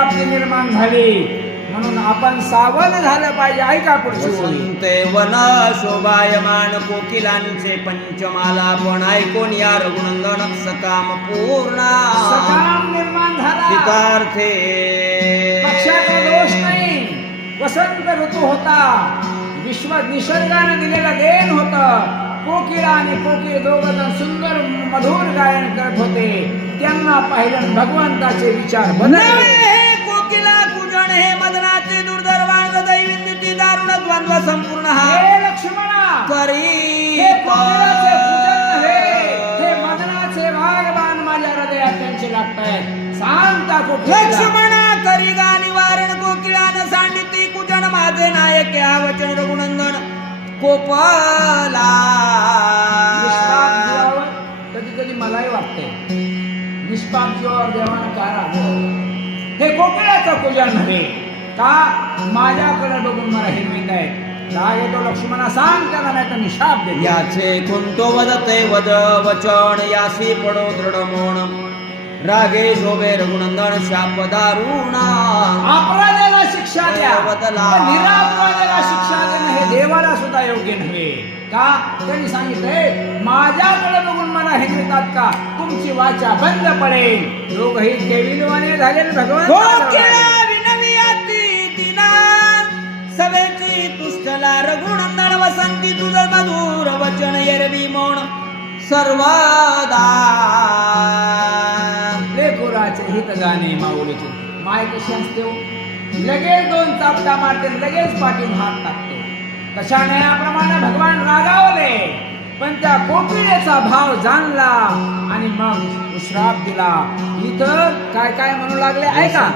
प्राप्ती निर्माण झाली. म्हणून आपण सावध झालं पाहिजे. ऐका पुढची ओळी. वसंते वन शोभायमान कोकिलांचे पंचमाला पण ऐकून या रघुनंदन सकाम पूर्ण सकाम निर्माण झाला. पितार्थे पक्षाचा दोष नाही. वसंत ऋतू होता. विश्व निसर्गाने दिलेलं देण होतं. कोकिळा आणि कोकिळ दोघं जण सुंदर मधुर गायन करत होते. त्यांना पाहिलं भगवंताचे विचार बदलले. कोकिला कुजन हे मदनाचे दुर्धर्वाण दैविंदी दारुण द्वंद्व संपूर्ण हा हे लक्ष्मणा करी हे कोकिळाचे पूजन नव्हे. हे मदनाचे वागबाण माझ्या हृदयात त्यांचे लागतायत. सांगता कोकिळा लक्ष्मणा करी गा निवारण कोकिळान सांडिती कुजन माझे नायक या वचन रघुनंदन कोपला. निष्पाप जीवावर कधी कधी मलाही वाटते निष्पाप जीवावर देवानं का राहावं. हे कोकिळाचं पूजन नव्हे का माझ्याकडे बघून मला हिरवीत आहेत. राग येतो लक्ष्मणा सांग त्याला नाही तर मी शाप देतो. याचे कुंतो वदते वद वचन यासी पडो दृढ मोण रागे शोभे रघुनंदन शाप दारुण. अपराधाला शिक्षा द्या बदला. पण निरापराधाला शिक्षा देणं हे देवाला सुद्धा योग्य नव्हे का. त्यांनी सांगितलंय माझ्याकडे बघून मला हिरवितात का तुमची वाचा बंद पडेल. दोघही केविलवाने झालेले भगवान सभेची तुष्टला रघुनंदन वसंती तुझं मधुर वचन एरवी मौन सर्वदा. लेकुराचे हित गाणे माऊलीचे माय कशी असते हो? लगेच दोन चापटा मारते लगेच पाठीत हात टाकते. तशाने याप्रमाणे भगवान रागावले पण त्या कोकिळेचा भाव जाणला आणि मग श्राप दिला. इथं काय काय म्हणू लागले ऐका.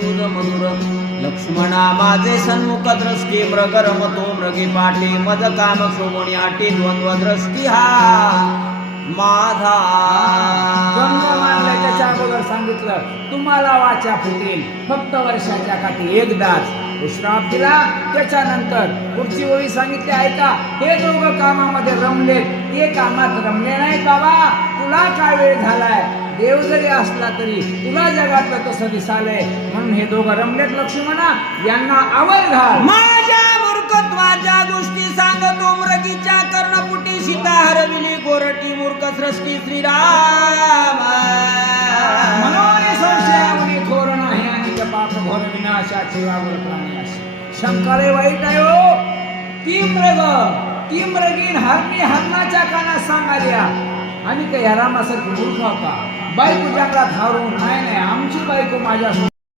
तुझ मधुर लक्ष्मणा माझे सन्मुख दृष्टी मृगरम तो मृगी पाठी मज काम शोभणी आटी द्वंद्व दृष्टी हा माझा. द्वंद्व मानले त्याच्या अगोदर सांगितलं तुम्हाला वाचा फुटेल फक्त वर्षाच्या काठी एकदाच. श्राप दिला. त्याच्यानंतर पुढची ओळी सांगितली ऐका. हे दोघं कामामध्ये रमलेत ते कामात रमले नाहीत. बाबा तुला काय वेळ झालाय. देव जरी असला तरी तुला जगातलं तसं दिसालंय म्हणून हे दोघं रमलेत. लक्ष्मणा यांना आवर घाल. माझ्या मूर्खत्वाच्या गोष्टी सांगतो मृगीच्या कर्णपुटी सीता हरविली गोरटी मूर्ख सृष्टी श्रीराम. मनोने संशयावनी थोर नाही आणि पाप घोर विनाशाची वावर प्राणी अशी. शंकाले वाईट आहे हो. ती मृगीन हरणी हरणाच्या कानात सांगाल्या आणि ते रामासारखी मूर्ख होता. बायको जंगलात हारून नाही आमची बायको माझ्या